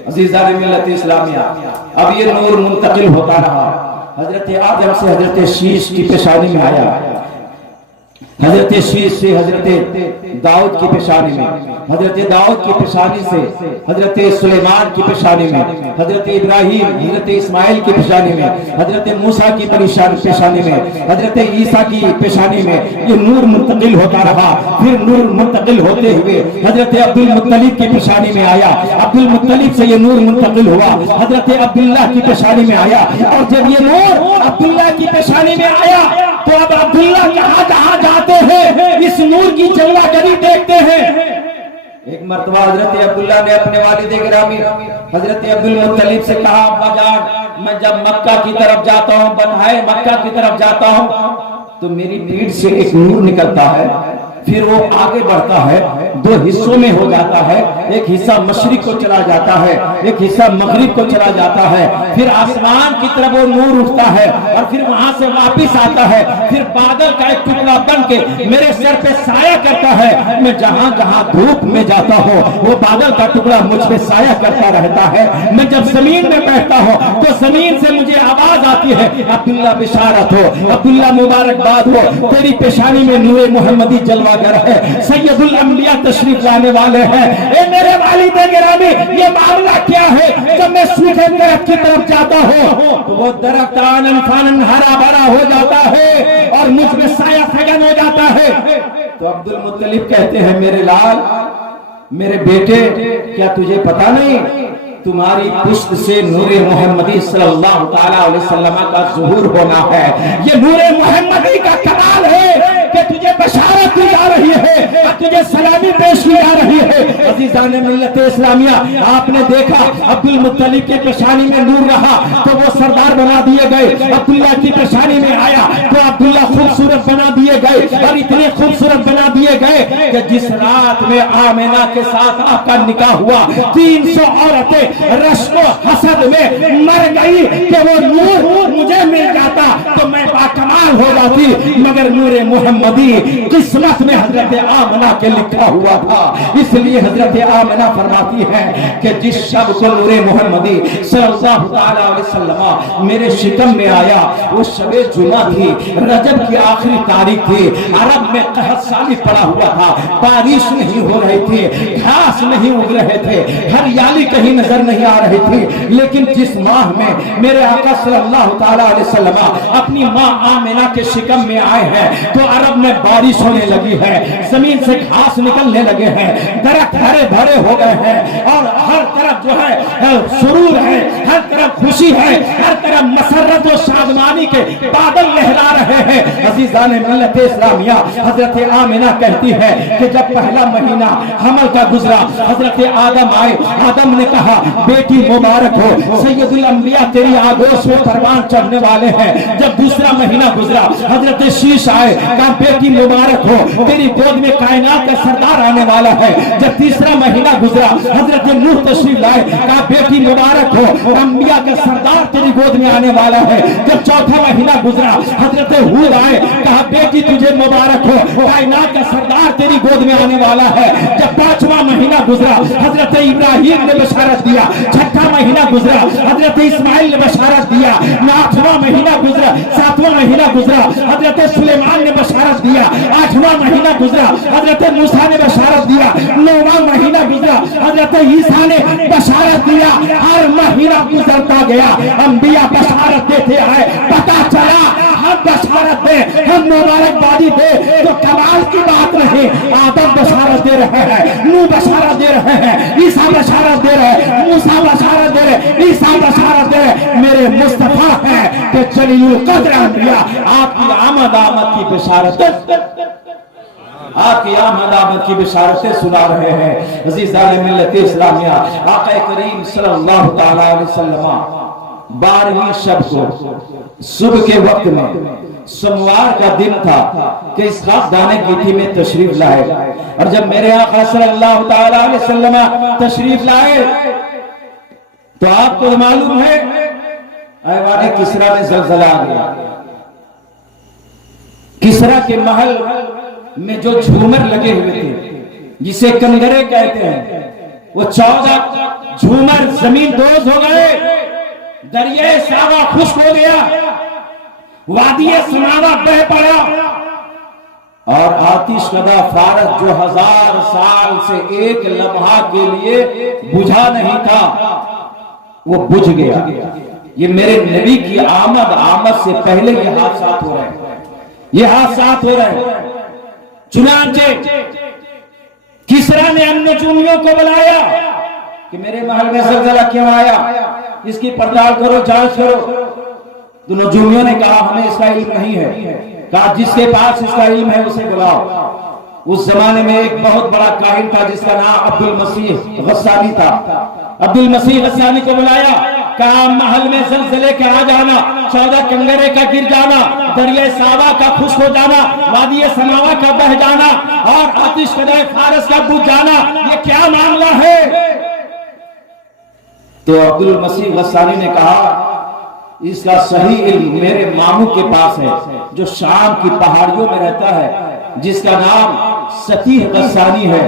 عزیزان ملت اسلامیہ اب یہ نور منتقل ہوتا رہا. حضرت آدم سے حضرت شیش کی پیشانی میں آیا, حضرت شیش سے حضرت داؤد کی پیشانی میں, حضرت داؤد کی پیشانی سے حضرت سلیمان کی پیشانی میں, حضرت ابراہیم, حضرت اسماعیل کی پیشانی میں, حضرت موسیٰ کی پیشانی میں, حضرت عیسیٰ کی پیشانی میں یہ نور منتقل ہوتا رہا. پھر نور منتقل ہوتے ہوئے حضرت عبد المطلب کی پیشانی میں آیا, عبد المطلب سے یہ نور منتقل ہوا, حضرت عبداللہ کی پیشانی میں آیا. اور جب یہ نور عبداللہ کی پیشانی میں آیا تو اب عبداللہ جہاں جاتے ہیں اس نور کی جلوہ گری دیکھتے ہیں. ایک مرتبہ حضرت عبداللہ نے اپنے والد گرامی حضرت عبد المطلب سے کہا ابا جان میں جب مکہ کی طرف جاتا ہوں, بنائے مکہ کی طرف جاتا ہوں تو میری پیٹھ سے ایک نور نکلتا ہے, پھر وہ آگے بڑھتا ہے, دو حصوں میں ہو جاتا ہے, ایک حصہ مشرق کو چلا جاتا ہے, ایک حصہ مغرب کو چلا جاتا ہے, پھر آسمان کی طرف وہ نور اٹھتا ہے اور پھر وہاں سے واپس آتا ہے, پھر بادل کا ایک ٹکڑا بن کے میرے سر پہ سایہ کرتا ہے. میں جہاں جہاں دھوپ میں جاتا ہوں وہ بادل کا ٹکڑا مجھ پہ سایہ کرتا رہتا ہے. میں جب زمین میں بیٹھتا ہوں تو زمین سے مجھے آواز آتی ہے عبداللہ بشارت ہو, عبداللہ مبارکباد ہو, تیری پیشانی میں نور محمدی جلوہ گر ہے, سید الانبیاء تشریف لانے والے ہیں. اے میرے والد گرامی یہ معاملہ کیا ہے؟ جب میں سوکھے درخت کی طرف جاتا ہوں تو وہ درخت آنن فانن ہرا بھرا ہو جاتا ہے اور مجھ میں سایہ فگن ہو جاتا ہے. تو عبد المطلب کہتے ہیں میرے لال, میرے بیٹے کیا تجھے پتا نہیں تمہاری پشت سے نور محمدی صلی اللہ تعالیٰ علیہ وسلم کا ظہور ہونا ہے. یہ نور محمدی کا کمال ہے کہ تجھے بشارت دی جا رہی ہے, تجھے سلامی پیش کی جا رہی ہے. عزیزان ملت اسلامیہ آپ نے دیکھا عبد المطلب کے پیشانی میں نور رہا تو وہ سردار بنا دیے گئے, عبداللہ کی پیشانی میں آیا تو عبداللہ خوبصورت بنا دیے گئے اور اتنے خوبصورت بنا دیے گئے کہ جس رات میں آمینہ کے ساتھ آپ کا نکاح ہوا 300 عورتیں رشک و حسد میں مر گئی کہ وہ نور مجھے مل جاتا تو میں باکمال ہو جاتی، مگر نور محمدی قسمت میں حضرت آمنہ کے لکھا ہوا تھا۔ اس لیے حضرت آمنہ فرماتی ہے کہ جس شب کو نور محمدی صلی اللہ علیہ وسلم میرے شکم میں آیا وہ شب جمعہ تھی، رجب کی آخری تاریخ تھی، عرب میں قحط سالی پڑا ہوا تھا، بارش نہیں ہو رہی تھی، گھاس نہیں اگ رہے تھے، ہریالی کہیں نظر نہیں آ رہی تھی، لیکن جس ماہ میں میرے آقا صلی اللہ علیہ وسلم اپنی ماں آمنہ کے شکم میں آئے ہیں تو عرب میں بارش ہونے لگی ہے، زمین سے گھاس نکلنے لگے ہیں، درخت ہرے بھرے ہو گئے ہیں، اور ہر طرف جو ہے سرور ہے، ہر طرف خوشی ہے، ہر طرف مسرت و شادمانی کے بادل لہرا رہے ہیں۔ عزیزان ملت اسلامیہ، حضرت آمنہ کہتی ہے کہ جب پہلا مہینہ حمل کا گزرا، حضرت آدم آئے، آدم نے کہا بیٹی مبارک ہو، سید الانبیاء تیری آگوش میں پروان چڑھنے والے ہیں۔ جب دوسرا مہینہ گزرا، حضرت شیش آئے، کہا بیٹی مبارک ہو، تیری گود میں کائنات کا سردار آنے والا ہے۔ جب تیسرا مہینہ گزرا، حضرت نوح تشریف لائے، کہا بیٹی مبارک ہو، انبیاء کا سردار تیری گود میں آنے والا ہے۔ جب چوتھا مہینہ گزرا، حضرت ہود آئے، کہا بیٹی تجھے مبارک ہو، کائنات کا سردار تیری گود میں آنے والا ہے۔ جب پانچواں مہینہ گزرا، حضرت ابراہیم نے بشارت دیا۔ چھٹا مہینہ گزرا، حضرت اسماعیل نے بشارت دیا۔ آٹھواں مہینہ گزرا، ساتواں مہینہ گزرا، حضرت سلیمان نے بشارت دیا۔ آٹھواں مہینہ گزرا، حضرت موسیٰ نے بشارت دیا۔ نواں مہینہ گزرا، حضرت عیسیٰ نے بشارت دیا۔ ہر مہینہ گزرتا گیا، انبیاء بشارت دیتے آئے، پتا چلا ہم بشارت دے، ہم مبارکبادی دے تو کمال کی بات نہیں۔ آدم بشارت دے رہے ہیں، نوح بشارت دے رہے ہیں، عیسیٰ بشارت دے رہے ہیں، موسیٰ بشارت دے رہے ہیں، عیسیٰ بشارت دے رہے ہیں۔ میرے مصطفیٰ ہیں کہ جلیل القدر انبیاء آپ کی آمد کی بشارت، آپ کی آمد کی بشارتیں سنا رہے ہیں۔ عزیزان ملت اسلامیہ، آقا کریم صلی اللہ علیہ وسلم 12ویں شب کو صبح کے وقت میں سوموار کا دن تھا کہ اس خاکدانِ گیتی میں تشریف لائے، اور جب میرے آقا صلی اللہ علیہ وسلم تشریف لائے تو آپ کو معلوم ہے ایوان کسرا میں زلزلہ آ گیا۔ کسرا کے محل میں جو جھومر لگے ہوئے تھے جسے کنگرے کہتے ہیں، وہ 14 جھومر زمین دوز ہو گئے، دریائے ساوا خشک ہو گیا، وادی سماوا بہہ پڑا، اور آتش کدہ فارس جو 1000 سال سے ایک لمحہ کے لیے بجھا نہیں تھا وہ بجھ گیا۔ یہ میرے نبی کی آمد سے پہلے یہ حادثات ہو رہے ہیں، یہ حادثات ہو رہے ہیں۔ چنانچہ کسرا نے ان نجومیوں کو بلایا کہ میرے محل میں زلزلہ کیوں آیا، اس کی پڑتال کرو، جانچ کرو۔ تو نجومیوں نے کہا ہمیں اس کا علم نہیں ہے۔ کہا جس کے پاس اس کا علم ہے اسے بلاؤ۔ اس زمانے میں ایک بہت بڑا کاہن تھا جس کا نام عبد المسیح غسانی تھا۔ عبد المسیح غسانی کو بلایا، کہا محل میں زلزلے کا آ جانا، 14 کنگرے کا گر جانا، دریائے ساوا کا خشک ہو جانا، وادی سماوا کا بہہ جانا، اور آتش کدہ فارس کا بجھ جانا، یہ کیا معاملہ ہے؟ تو عبد المسیح غسانی نے کہا اس کا صحیح علم میرے ماموں کے پاس ہے جو شام کی پہاڑیوں میں رہتا ہے، جس کا نام ستیح غسانی ہے،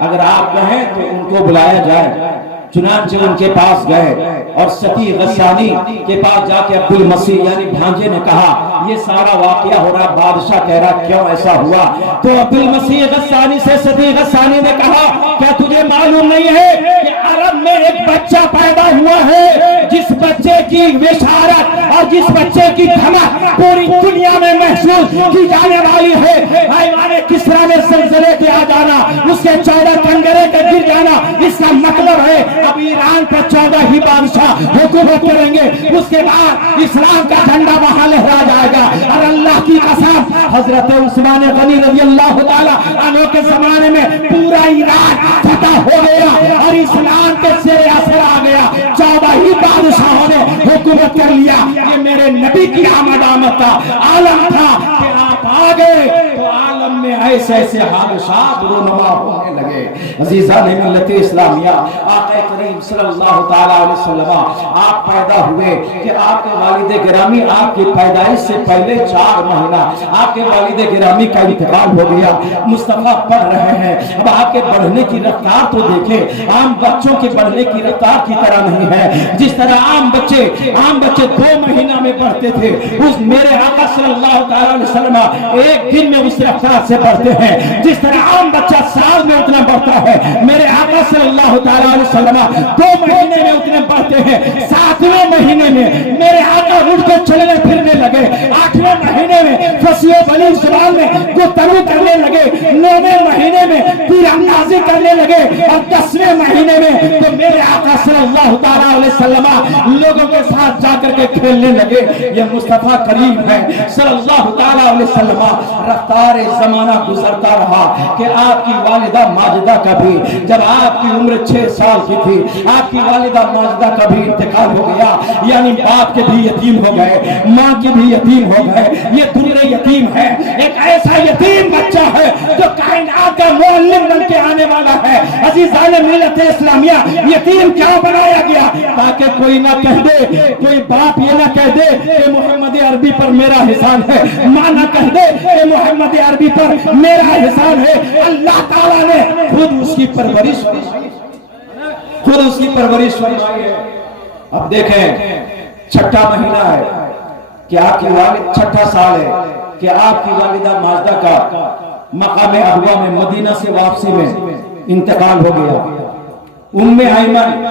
اگر آپ کہیں تو ان کو بلایا جائے۔ چنانچہ ان کے پاس گئے اور ستیح غسانی کے پاس جا کے عبد المسیح یعنی بھانجے نے کہا یہ سارا واقعہ ہو رہا، بادشاہ کہہ رہا کیوں ایسا ہوا؟ تو عبد المسیح غسانی سے ستیح غسانی نے کہا کیا تجھے معلوم نہیں ہے کہ عرب میں ایک بچہ پیدا ہوا ہے جس بچے کی بشارت اور جس بچے کی دھمک پوری دنیا میں محسوس کی جانے والی ہے؟ ایوان کسرا میں زلزلے کے آ جانا، اس کے 14 کنگرے کے گر جانا، اس کا مطلب ہے اب ایران پر 14 ہی بادشاہ حکومت کریں گے، اس کے بعد اسلام کا جھنڈا وہاں لہرا جائے گا۔ اور اللہ کی قسم حضرت عثمان غنی رضی اللہ تعالی عنہ کے زمانے میں پورا ایران فتح ہو گیا اور اسلام کے زیر اثر آ گیا، 14 ہی بادشاہوں نے حکومت کر لیا۔ یہ میرے نبی کی آمد کا عالم تھا کہ آپ آ گئے تو عالم میں ایسے ایسے حادثات رونما ہونے لگے۔ عزیزان ملت اسلامیہ، آقا کریم صلی اللہ تعالیٰ علیہ وسلم آپ پیدا ہوئے کہ آپ کے والد گرامی آپ کی پیدائش سے پہلے 4 مہینہ آپ کے والد گرامی کا انتقال ہو گیا۔ مصطفیٰ پڑھ رہے ہیں، اب آپ کے بڑھنے کی رفتار تو دیکھیں، عام بچوں کے بڑھنے کی رفتار کی طرح نہیں ہے۔ جس طرح عام بچے 2 مہینہ میں بڑھتے تھے، اس میرے آقا صلی اللہ تعالیٰ علیہ وسلم ایک دن میں اس رفتار سے بڑھتے ہیں۔ جس طرح عام بچہ سال میں اتنا بڑھتا ہے، میرے آقا صلی اللہ تعالیٰ علیہ وسلم 2 مہینے میں اتنے بڑھتے ہیں۔ 7ویں مہینے میں میرے آقا اٹھ کے چلنے پھرنے لگے۔ 8ویں مہینے میں فصیح و بلیغ زبان میں گفتگو کرنے لگے۔ 9ویں مہینے میں تیر اندازی کرنے لگے، اور 10ویں مہینے میں تو میرے آقا صلی اللہ تعالیٰ علیہ وسلم لوگوں کے ساتھ جا کر کے کھیلنے لگے۔ یہ مصطفیٰ کریم ہے صلی اللہ تعالیٰ علیہ وسلم۔ رفتار زمانہ گزرتا رہا کہ آپ کی والدہ ماجدہ کا بھی، جب آپ کی عمر 6 سال کی تھی، آپ کی والدہ ماجدہ کا بھی انتقال ہو گیا۔ یعنی باپ کے بھی یتیم ہو گئے، ماں کے بھی یتیم ہو گئے۔ یہ دنیا یتیم ہے، ایک ایسا یتیم بچہ ہے جو کائنات کا معلم بن کے آنے والا ہے۔ عزیزان ملت اسلامیہ، یتیم کیا بنایا گیا؟ تاکہ کوئی نہ کہہ دے، کوئی باپ یہ نہ کہہ دے کہ محمد عربی پر میرا احسان ہے، ماں نہ کہہ دے کہ محمد عربی پر میرا احسان ہے۔ اللہ تعالیٰ نے خود اس کی پرورش فرمائی ہے۔ اب دیکھیں، 6واں مہینہ ہے کہ آپ کی والد 6واں سال ہے کہ آپ کی والدہ ماجدہ کا مقام ابوا میں مدینہ سے واپسی میں انتقال ہو گیا۔ ام ایمن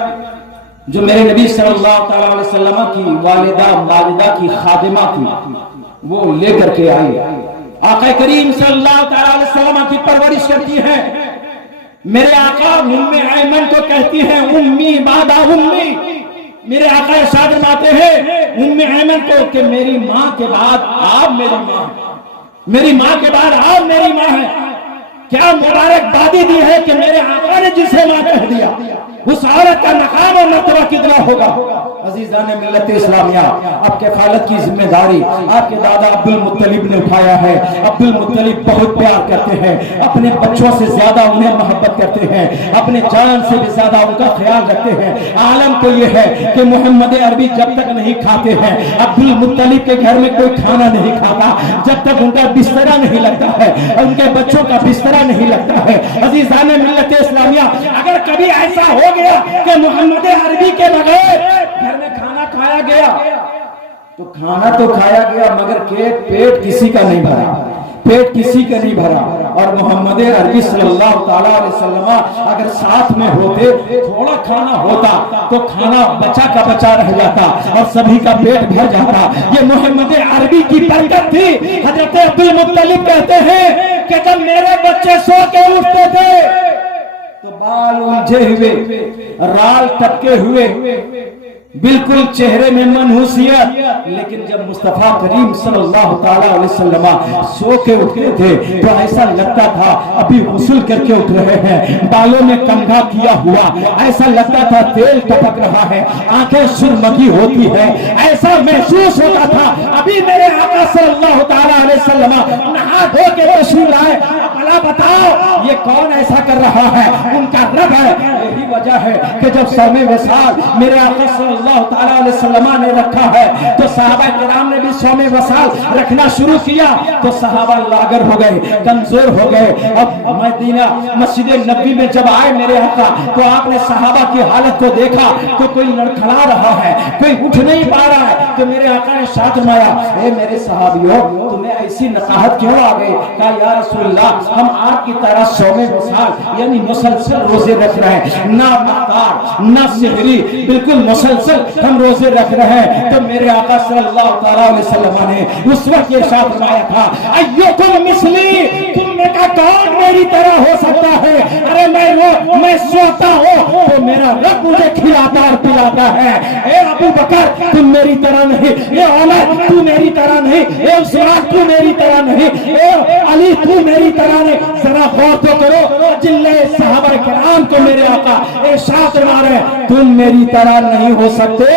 جو میرے نبی صلی اللہ تعالیٰ علیہ وسلم کی والدہ ماجدہ کی خادمہ تھی، وہ لے کر کے آئی، آقا کریم صلی اللہ تعالیٰ علیہ وسلم کی پرورش کرتی ہے۔ میرے آقا ام ایمن کو کہتی ہیں امی بعد امی۔ میرے آقا ارشاد فرماتے ہیں ام ایمن کو کہ میری ماں کے بعد آپ میری ماں ہیں، میری ماں کے بعد آپ میری ماں ہیں۔ کیا مبارک بادی دی ہے کہ میرے آقا نے جسے ماں کہہ دیا، اس عورت کا مقام اور مرتبہ کتنا ہوگا۔ عزیزان ملت اسلامیہ، اب کفالت کی ذمہ داری آپ کے دادا عبد المطلب نے اٹھایا ہے۔ عبد المطلب بہت پیار کرتے ہیں، اپنے بچوں سے زیادہ انہیں محبت کرتے ہیں، اپنے جان سے بھی زیادہ ان کا خیال رکھتے ہیں۔ عالم کو یہ ہے کہ محمد عربی جب تک نہیں کھاتے ہیں، عبد المطلب کے گھر میں کوئی کھانا نہیں کھاتا جب تک ان کا بسترا نہیں لگتا ہے، ان کے بچوں کا بسترا نہیں لگتا ہے۔ عزیزان ملت اسلامیہ، اگر کبھی ایسا ہو گیا کہ محمد عربی کے بغیر گھر میں کھانا کھایا گیا تو کھانا تو کھایا گیا مگر پیٹ کسی کا نہیں بھرا، پیٹ کسی کا نہیں بھرا۔ اور محمد عربی صلی اللہ تعالیٰ علیہ وسلم اگر ساتھ میں ہوتے، تھوڑا کھانا ہوتا تو کھانا بچا کا بچا رہ جاتا اور سبھی کا پیٹ بھر جاتا۔ یہ محمد عربی کی برکت تھی۔ حضرت عبد المطلب کہتے ہیں کہ جب میرے بچے سو کے اٹھتے تھے تو بال الجھے ہوئے، رال ٹپکے ہوئے، بالکل چہرے میں منحوسیت، لیکن جب مصطفیٰ کریم صلی اللہ تعالیٰ علیہ وسلم سو کے اٹھتے تھے تو ایسا لگتا تھا ابھی غسل کر کے اٹھ رہے ہیں، بالوں میں کنگھا کیا ہوا، ایسا لگتا تھا تیل ٹپک رہا ہے، آنکھیں سرمگی ہوتی ہے، ایسا محسوس ہوتا تھا ابھی میرے آقا صلی اللہ تعالیٰ علیہ وسلم نہا دھو کے تشریف لائے۔ بھلا بتاؤ یہ کون ایسا کر رہا ہے؟ ان کا رب ہے۔ یہی وجہ ہے کہ جب صوم وصال میرے آقا صلی اللہ تعالیٰ علیہ وسلم نے رکھا ہے تو صحابہ کرام نے بھی صوم وصال رکھنا شروع کیا تو صحابہ لاغر ہو گئے، کمزور ہو گئے۔ اب مدینہ مسجد نبوی میں جب آئے میرے آقا تو آپ نے صحابہ کی حالت کو دیکھا تو کوئی لڑکھڑا رہا ہے، کوئی اٹھ نہیں پا رہا ہے، تو میرے آقا نے ساتھ فرمایا اے میرے صحابیوں تمہیں ایسی نقاہت کیوں آ گئی؟ کہا یا رسول اللہ ہم آپ کی طرح صوم وصال یعنی مسلسل روزے رکھ رہے ہیں، نہ افطار نہ سحری، بالکل مسلسل ہم روزے رکھ رہے ہیں۔ تو میرے آقا صلی اللہ تعالیٰ علیہ وسلم نے اس وقت یہ ارشاد فرمایا تھا ایکم مثلی، تم میں کا کون میری طرح ہو سکتا ہے؟ ارے میں سوتا ہوں تو میرا رب مجھے کھلاتا اور پلاتا ہے۔ اے ابو بکر تم میری طرح نہیں، اے عمر تو میری طرح نہیں، اے عثمان تو میری طرح نہیں، اے علی تو میری طرح نہیں۔ ذرا غور تو کرو، جلے صحابہ کرام کو میرے آقا ارشاد فرما رہے ہیں تم میری طرح نہیں ہو سکتے۔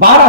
12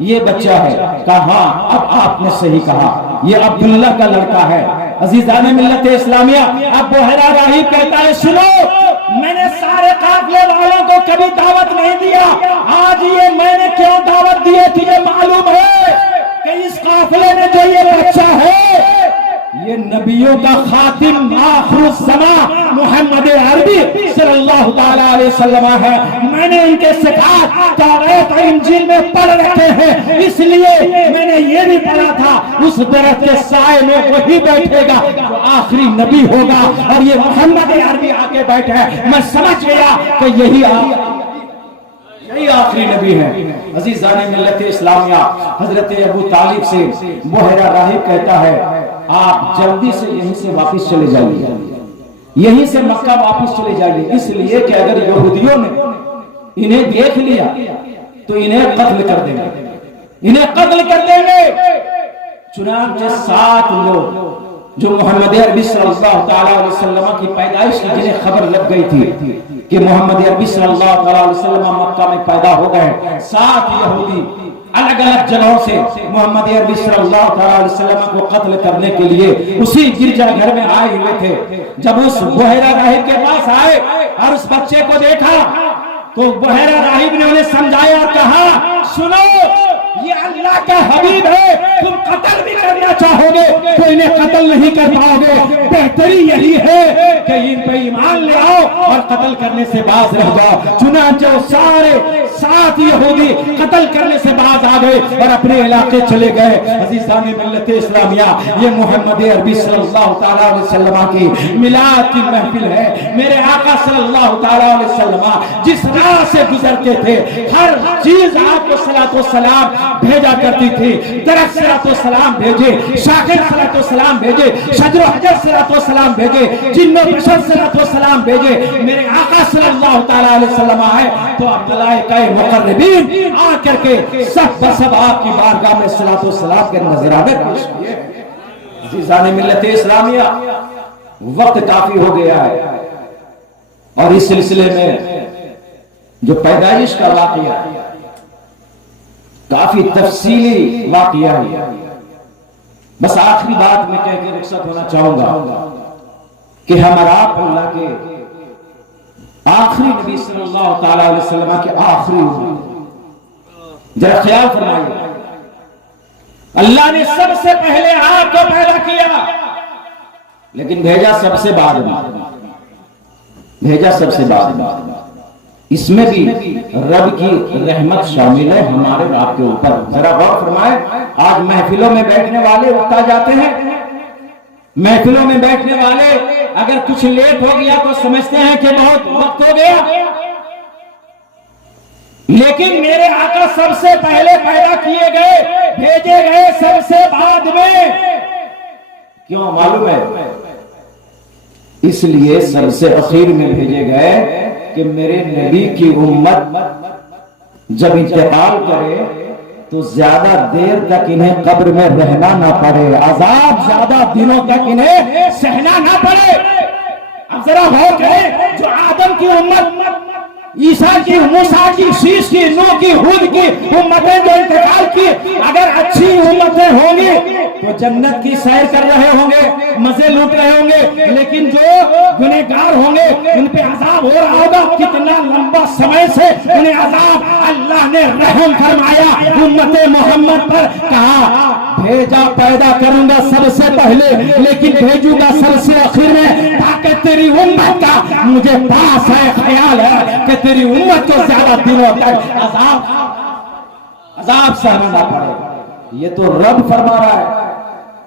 یہ بچہ ہے؟ کہا ہاں، اب آپ نے صحیح کہا، یہ عبداللہ کا لڑکا ہے۔ عزیزان ملت اسلامیہ، اب بحیرہ راہب کہتا ہے سنو، میں نے سارے قافلے والوں کو کبھی دعوت نہیں دیا، آج یہ میں نے کیوں دعوت دی ہے تجھے معلوم ہے کہ اس قافلے میں جو یہ بچہ ہے یہ نبیوں کا خاتم آخر الزمان محمد عربی صلی اللہ تعالی علیہ وسلم ہے۔ میں نے ان کے صفات توریت اور انجیل میں پڑھ رکھے ہیں، اس لیے میں نے یہ بھی پڑھا تھا اس درخت کے سائے میں وہی بیٹھے گا جو آخری نبی ہوگا، اور یہ محمد عربی آ کے بیٹھا ہے۔ میں سمجھ گیا کہ یہی آخری نبی ہے۔ عزیزان ملت اسلامیہ، حضرت ابو طالب سے بحیرہ راہب کہتا ہے آپ جلدی سے یہیں سے واپس چلے جائیے، یہیں سے مکہ واپس چلے جائیے، اس لیے کہ اگر یہودیوں نے انہیں دیکھ لیا تو انہیں قتل کر دیں گے، انہیں قتل کر دیں گے۔ چنانچہ 7 لوگ جو محمد عربی صلی اللہ تعالی علیہ وسلم کی پیدائش کی جنہیں خبر لگ گئی تھی کہ محمد عربی صلی اللہ تعالی علیہ وسلم مکہ میں پیدا ہو گئے، 7 یہودی الگ الگ جگہوں سے محمد عربی صلی اللہ تعالی علیہ وسلم کو قتل کرنے کے لیے اسی گرجا گھر میں آئے ہوئے تھے۔ جب اس بحیرہ راہب کے پاس آئے اور اس بچے کو دیکھا تو بحیرہ راہب نے انہیں سمجھایا اور کہا سنو، یہ اللہ کا حبیب ہے، تم قتل بھی کرنا چاہو گے تو انہیں قتل نہیں کر پاؤ گے، بہتری یہی ہے کہ ان پہ ایمان لے آؤ اور قتل کرنے سے باز رہ جاؤ۔ چنانچہ سارے 7 یہودی قتل کرنے سے باز آ گئے اور اپنے علاقے چلے گئے۔ عزیزان ملت اسلامیہ، یہ محمد عربی صلی اللہ تعالی علیہ وسلم کی میلاد کی محفل ہے۔ میرے آقا صلی اللہ تعالی علیہ وسلم جس راہ سے گزرتے تھے ہر چیز آپ کو صلاۃ و سلام بھیجا کرتی تھی، درخت صلاۃ و سلام بھیجے، شاخر صلاۃ و سلام بھیجے، شجر و حجر صلاۃ و سلام بھیجے، جن و بشر صلاۃ و سلام بھیجے۔ میرے آقا صلی اللہ تعالی علیہ وسلم آئے تو عبداللہ مقربین آ کر کے سب بسب آپ کی بارگاہ میں صلاۃ و سلام کے نذرانے پیش کیے۔ عزیزان ملت اسلامیہ، وقت کافی ہو گیا ہے اور اس سلسلے میں جو پیدائش کا واقعہ کافی تفصیلی واقعہ ہے، بس آخری بات میں کہہ کے رخصت ہونا چاہوں گا کہ ہم اور آپ اللہ کے آخری نبی صلی اللہ تعالی علیہ وسلم کے آخری ذرا خیال فرمائیے، اللہ نے سب سے پہلے آپ کو پیدا کیا لیکن بھیجا سب سے بعد میں، بھیجا سب سے بعد میں۔ اس میں بھی رب کی رحمت شامل ہے ہمارے آپ کے اوپر۔ ذرا غور فرمائے، آج محفلوں میں بیٹھنے والے اٹھا جاتے ہیں، محفلوں میں بیٹھنے والے اگر کچھ لیٹ ہو گیا تو سمجھتے ہیں کہ بہت وقت ہو گیا، لیکن میرے آقا سب سے پہلے پیدا کیے گئے، بھیجے گئے سب سے بعد میں۔ کیوں معلوم ہے؟ اس لیے سب سے اخیر میں بھیجے گئے کہ میرے نبی کی امت جب انتقال کرے تو زیادہ دیر تک انہیں قبر میں رہنا نہ پڑے، عذاب زیادہ دنوں تک انہیں سہنا نہ پڑے۔ اب ذرا غور کریں، جو آدم کی امت، عیسیٰ کی، موسیٰ کی، شیش کی، نوح کی، ہود کی امتیں جو انتقال کی، اگر اچھی امتیں ہوں گی تو جنت کی سیر کر رہے ہوں گے، مزے لوٹ رہے ہوں گے، لیکن جو گنہگار ہوں گے ان پہ عذاب ہو رہا ہوگا، کتنا لمبا سمے سے انہیں عذاب۔ اللہ نے رحم فرمایا امت محمد پر، کہا بھیجا پیدا کروں گا سب سے پہلے لیکن بھیجوں گا سب سے آخر میں، تاکہ تیری امت کا مجھے پاس ہے خیال ہے کہ تیری امت کو زیادہ دنوں تک عذاب سہنا نہ پڑے۔ یہ تو رب فرما رہا ہے،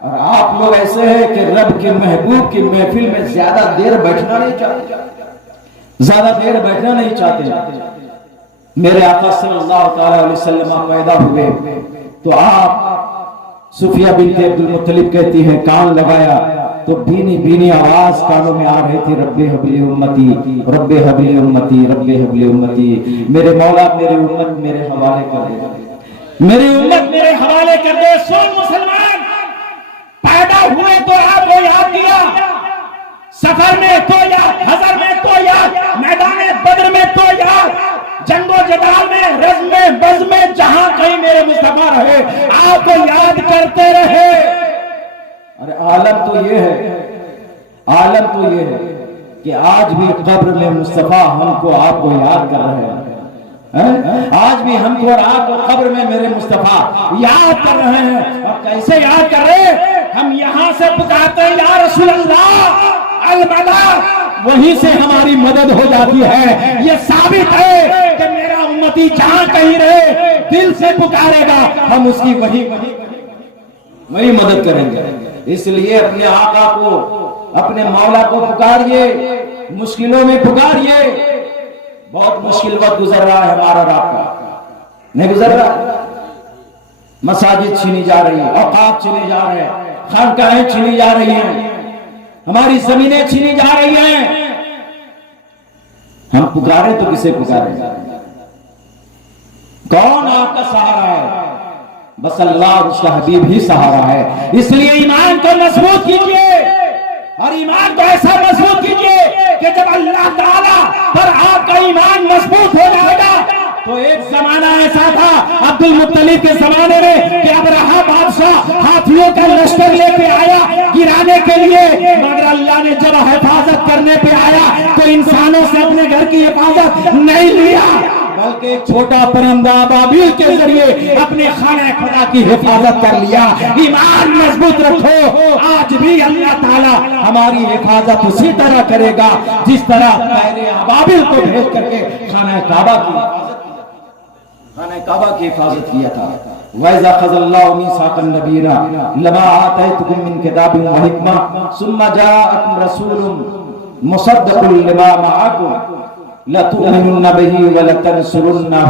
اور آپ لوگ ایسے ہیں کہ رب کے محبوب کی محفل میں زیادہ دیر بیٹھنا نہیں چاہتے، زیادہ دیر بیٹھنا نہیں چاہتے۔ میرے آقا صلی اللہ تعالی علیہ وسلم پیدا ہوئے تو آپ صفیہ بنت عبد المطلب کہتی ہیں کان لگایا تو بینی بینی آواز کانوں میں آ رہی تھی، رب حبلی امتی، رب حبلی امتی، رب حبلی امتی۔ میرے مولا میری امت میرے حوالے کر دے، میری امت میرے حوالے کر دے۔ سن مسلمان، پیدا ہوئے تو آپ کو یاد کیا، سفر میں تو یاد، حضر میں تو یاد، میدان بدر میں تو یاد، جنگ و جدال میں، رزم میں، بزم میں، جہاں کہیں میرے مصطفیٰ تو یہ ہے، عالم تو یہ ہے کہ آج بھی قبر میں مصطفیٰ ہم کو آپ کو یاد کر رہے ہیں۔ آج بھی ہم کو اور آپ کو قبر میں میرے مصطفیٰ یاد کر رہے ہیں۔ اور کیسے یاد کر رہے ہیں؟ ہم یہاں سے پکارتے ہیں یا رسول اللہ المدد، وہیں سے ہماری مدد ہو جاتی ہے۔ یہ ثابت ہے کہ میرا امتی جہاں کہیں رہے دل سے پکارے گا، ہم اس کی وہی مدد کریں گے۔ اس لیے اپنے آقا کو، اپنے مولا کو پکاریے، مشکلوں میں پکاریے۔ بہت مشکل وقت گزر رہا ہے ہمارا اور آپ کا، نہیں گزر رہا؟ مساجد چھینی جا رہی ہیں، اوقاف چھینے جا رہے ہیں، خانقاہیں چھینی جا رہی ہیں، ہماری زمینیں چھینی جا رہی ہیں۔ ہم پکارے تو کسے پکارے؟ کون آپ کا سہارا ہے؟ بس اللہ اور اس کا حبیب ہی سہارا ہے۔ اس لیے ایمان کو مضبوط کیجئے، اور ایمان کو ایسا مضبوط کیجئے کہ جب اللہ تعالیٰ پر آپ کا ایمان مضبوط ہو جائے گا تو ایک زمانہ ایسا تھا عبد المطلب کے زمانے میں کہ ابرہہ بادشاہ ہاتھیوں کا لشکر لے کے آیا گرانے کے لیے، مگر اللہ نے جب حفاظت کرنے پہ آیا تو انسانوں سے اپنے گھر کی حفاظت نہیں لیا، بلکہ ایک چھوٹا پرندہ ابابیل کے ذریعے اپنے خانہ خدا کی حفاظت کر لیا۔ ایمان مضبوط رکھو، آج بھی اللہ تعالیٰ ہماری حفاظت اسی طرح کرے گا جس طرح پہلے ابابیل کو بھیج کر کے خانہ کعبہ کی حفاظت کیا تھا۔ وَإِذَا أَخَذَ اللَّهُ مِيثَاقَ النَّبِيِّينَ لَمَا آتَيْتُكُم مِّن كِتَابٍ وَحِكْمَةٍ ثُمَّ جَاءَكُمْ رَسُولٌ مُصَدِّقٌ لِّمَا مَعَكُمْ لَتُؤْمِنُنَّ بِهِ وَلَتَنصُرُنَّهُ۔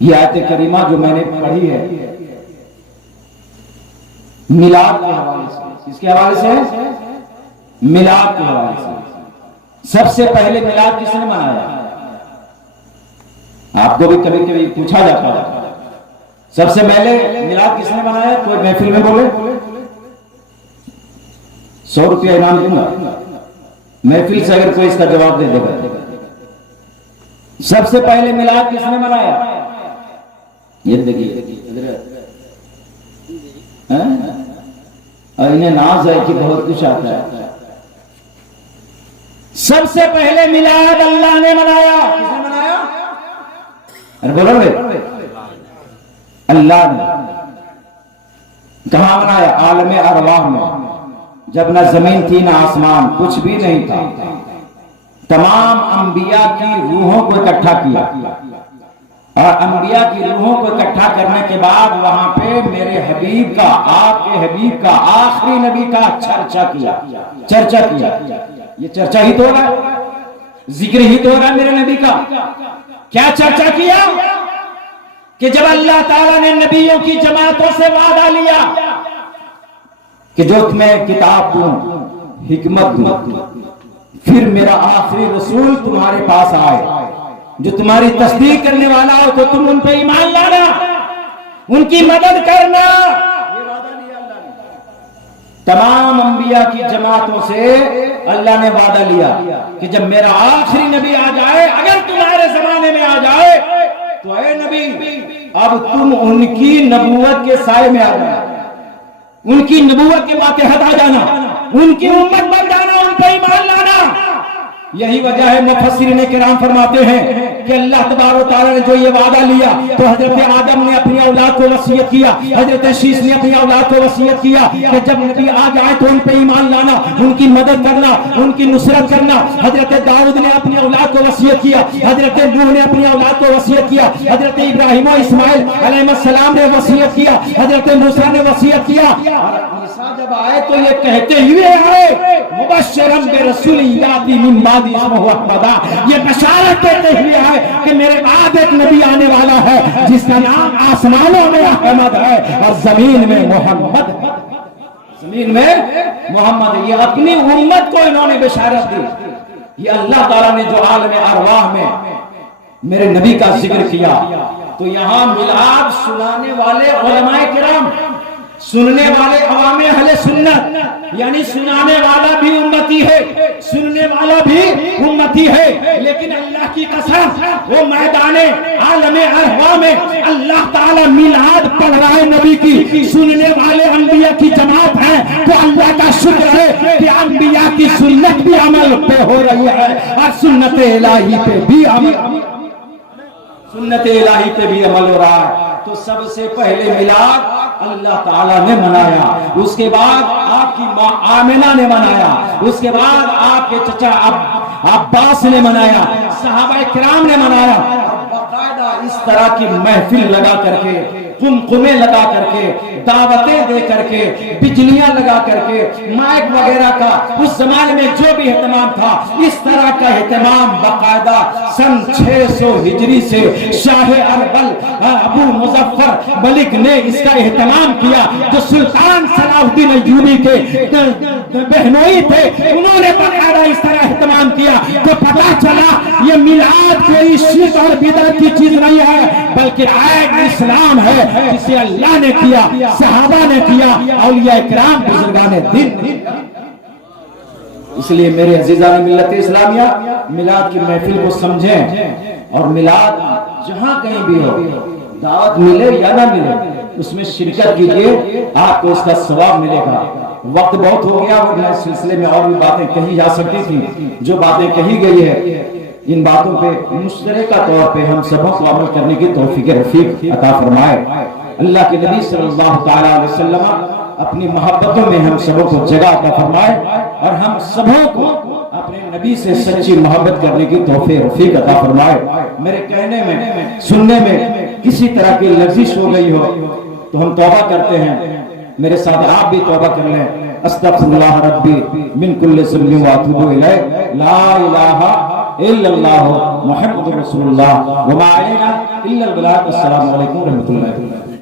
یہ آیت کریمہ جو میں نے پڑھی ہے میلاد کے حوالے سے، کس کے حوالے سے؟ میلاد کے حوالے سے۔ سب سے پہلے میلاد کس نے منایا؟ آپ کو بھی کبھی کبھی پوچھا جاتا ہے سب سے پہلے میلاد کس نے منایا؟ کوئی محفل میں بولے، 100 روپیہ انعام دوں گا محفل سے اگر کوئی اس کا جواب دے دے گا۔ سب سے پہلے میلاد کس نے منایا؟ یہ دیکھیے، اور انہیں ناز ہے کہ بہت کچھ آتا ہے۔ سب سے پہلے میلاد اللہ نے منایا۔ کس نے منایا؟ بولو گے؟ اللہ نے۔ کہاں منایا؟ عالم ارواح میں، جب نہ زمین تھی نہ آسمان، کچھ بھی نہیں تھا، تمام انبیاء کی روحوں کو اکٹھا کیا، اور انبیاء کی روحوں کو اکٹھا کرنے کے بعد وہاں پہ میرے حبیب کا، آپ کے حبیب کا، آخری نبی کا چرچا کیا۔ یہ چرچا ہی تو ہوگا، ذکر ہی تو ہوگا میرے نبی کا۔ کیا چرچا کیا؟ کہ جب اللہ تعالیٰ نے نبیوں کی جماعتوں سے وعدہ لیا کہ جو تمہیں کتاب دوں، حکمت دوں، پھر میرا آخری رسول تمہارے پاس آئے جو تمہاری تصدیق کرنے والا ہو تو تم ان پہ ایمان لانا، ان کی مدد کرنا۔ یہ وعدہ لیا اللہ نے تمام انبیاء کی جماعتوں سے۔ اللہ نے وعدہ لیا کہ جب میرا آخری نبی آ جائے، اگر تمہارے زمانے میں آ جائے تو اے نبی اب تم ان کی نبوت کے سائے میں آ جانا، ان کی نبوت کے ماتحت آ جانا، ان کی امت بن جانا، ان پہ ایمان لانا۔ یہی وجہ ہے مفسرین کرام فرماتے ہیں کہ اللہ تبارک و تعالیٰ نے جو یہ وعدہ لیا تو حضرت آدم نے اپنی اولاد کو وصیت کیا، حضرت شیش نے اپنی اولاد کو وصیت کیا کہ جب نبی آ جائے تو ان پہ ایمان لانا، ان کی مدد کرنا، ان کی نصرت کرنا۔ حضرت داؤد نے اپنی اولاد کو وصیت کیا، حضرت نوح نے اپنی اولاد کو وصیت کیا، حضرت ابراہیم و اسماعیل علیہ السلام نے وصیت کیا، حضرت موسیٰ نے وصیت کیا۔ اور عیسیٰ جب آئے تو یہ کہتے ہوئے آئے مبشرم برسول یاتی من بعد اسمہ احمد، یہ بشارت دیتے ہوئے آئے کہ میرے بعد ایک نبی آنے والا ہے جس کا نام آسمانوں میں احمد ہے اور زمین میں محمد ہے۔ زمین میں محمد، یہ اپنی امت کو انہوں نے بشارت دی۔ یہ اللہ تعالیٰ نے جو عالم ارواح میں میرے نبی کا ذکر کیا، تو یہاں میلاد سنانے والے علماء کرام، سننے والے عوام اہل سنت، یعنی سنانے والا بھی امتی ہے، سننے والا بھی امتی ہے، لیکن اللہ کی قسم وہ میدان عالم ارواح میں اللہ تعالیٰ میلاد پڑھ رہا ہے نبی کی، سننے والے انبیاء کی جماعت ہے، تو اللہ کا شکر ہے کہ انبیاء کی سنت بھی عمل پہ ہو رہی ہے اور سنت الہی پہ بھی عمل ہو رہا ہے۔ تو سب سے پہلے میلاد اللہ تعالیٰ نے منایا، اس کے بعد آپ کی ماں آمنہ نے منایا، اس کے بعد آپ کے چچا عباس نے منایا، صحابہ کرام نے منایا۔ باقاعدہ اس طرح کی محفل لگا کر کے، قمقمے لگا کر کے، دعوتیں دے کر کے، بجلیاں لگا کر کے، مائک وغیرہ کا اس زمانے میں جو بھی اہتمام تھا، اس طرح کا اہتمام باقاعدہ سن 600 ہجری سے شاہ اربل ابو مظفر ملک نے اس کا اہتمام کیا، جو سلطان صلاح الدین ایوبی کے بہنوئی تھے، انہوں نے باقاعدہ اس طرح اہتمام کیا تو پتہ چلا یہ میلاد کوئی شرک اور بدعت کی چیز نہیں ہے، بلکہ عین اسلام ہے جسے اللہ نے کیا، صحابہ نے کیا، اولیاء کرام بزرگان دین۔ اس لیے میرے عزیزان ملت اسلامیہ، میلاد کی محفل کو سمجھیں، اور میلاد جہاں کہیں بھی ہو، دعوت ملے یا نہ ملے، اس میں شرکت کیجئے، آپ کو اس کا ثواب ملے گا۔ وقت بہت ہو گیا، ورنہ اس سلسلے میں اور بھی باتیں کہی جا سکتی تھی، جو باتیں کہی گئی ہے ان باتوں پہ مشترکہ طور پہ ہم سبوں کو عمل کرنے کی توفیق رفیق عطا فرمائے۔ اللہ کے نبی صلی اللہ تعالی علیہ وسلم اپنی محبتوں میں ہم سبوں کو جگہ عطا فرمائے، اور ہم سبوں کو اپنے نبی سے سچی محبت کرنے کی توفیق رفیق عطا فرمائے۔ میرے کہنے میں، سننے میں کسی طرح کی لغزش ہو گئی ہو تو ہم توبہ کرتے ہیں، میرے ساتھ آپ بھی توبہ کر لیں۔ استغفر اللہ ربی من کل ذنب واتوب الیہ، لا الہ الا اللہ محمد رسول اللہ وما علینا الا البلاغ۔ السلام علیکم ورحمۃ اللہ۔